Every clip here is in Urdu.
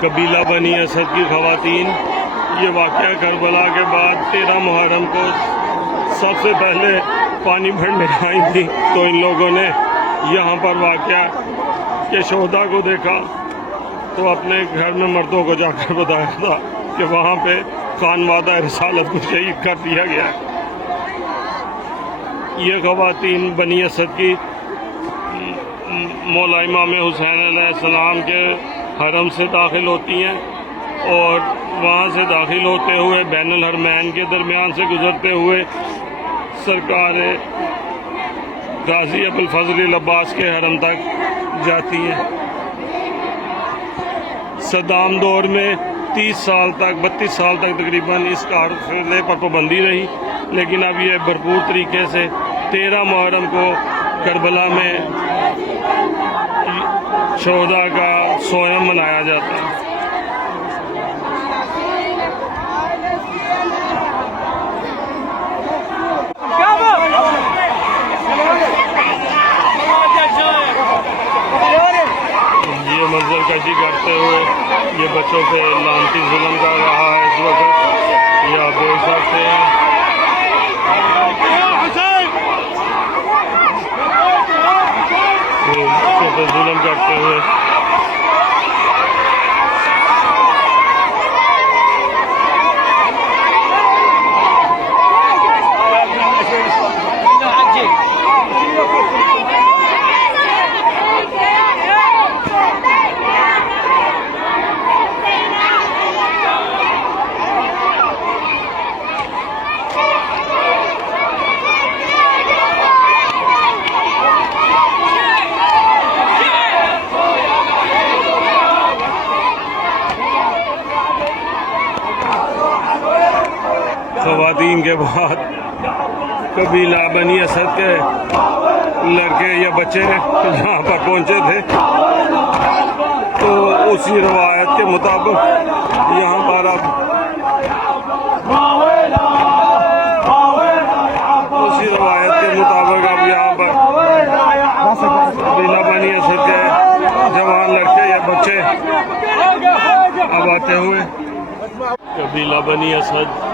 قبیلہ بنی اسد کی خواتین یہ واقعہ کربلا کے بعد 13 محرم کو سب سے پہلے پانی بھرنے آئی تھی، تو ان لوگوں نے یہاں پر واقعہ کہ شہداء کو دیکھا تو اپنے گھر میں مردوں کو جا کر بتایا تھا کہ وہاں پہ خانوادہ رسالت کو شہید کر دیا گیا۔ یہ خواتین بنی اسد کی مولا امام حسین علیہ السلام کے حرم سے داخل ہوتی ہیں اور وہاں سے داخل ہوتے ہوئے بین الحرمین کے درمیان سے گزرتے ہوئے سرکار غازی ابوالفضل العباس کے حرم تک جاتی ہیں۔ صدام دور میں 32 سال تک تقریباً اس قافلے پر پابندی رہی، لیکن اب یہ بھرپور طریقے سے 13 محرم کو کربلا میں شہداء کا سوئم منایا جاتا ہے۔ یہ منظر کشی کرتے ہوئے یہ بچوں پہ لعنتی ظلم کر رہا ہے اس وقت، یہ آپ دیکھ سکتے ہیں۔ بچوں پہ ظلم کرتے ہوئے خواتین کے بعد قبیلہ بنی اسد کے لڑکے یا بچے یہاں پر پہنچے تھے، تو اسی روایت کے مطابق یہاں پر اب یہاں پر قبیلہ بنی اسد کے جوان لڑکے یا بچے اب آتے ہوئے قبیلہ بنی اسد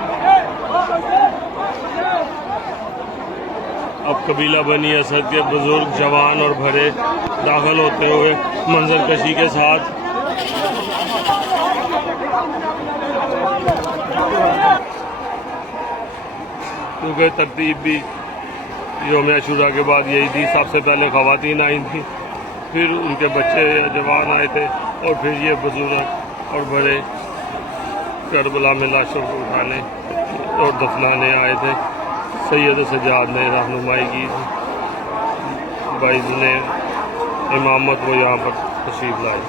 اب قبیلہ بنی اسد کے بزرگ جوان اور بھرے داخل ہوتے ہوئے منظر کشی کے ساتھ کیونکہ ترتیب بھی یوم عاشوراء کے بعد یہی تھی، سب سے پہلے خواتین آئی تھیں، پھر ان کے بچے یا جوان آئے تھے، اور پھر یہ بزرگ اور بڑے کربلا میں لاشوں کو اٹھانے اور دفنانے آئے تھے۔ سید سجاد نے رہنمائی کی تھی، بائز نے امامت وہ یہاں پر تشریف لائی۔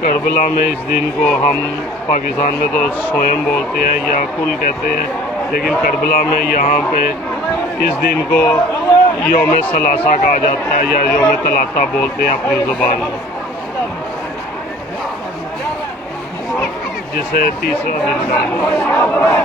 کربلا میں اس دن کو ہم پاکستان میں تو سوئم بولتے ہیں یا کل کہتے ہیں، لیکن کربلا میں یہاں پہ اس دن کو یوم ثلاثہ کہا جاتا ہے یا یوم تلاتا بولتے ہیں اپنی زبان میں، جسے تیسرا دن کہا جاتا ہے۔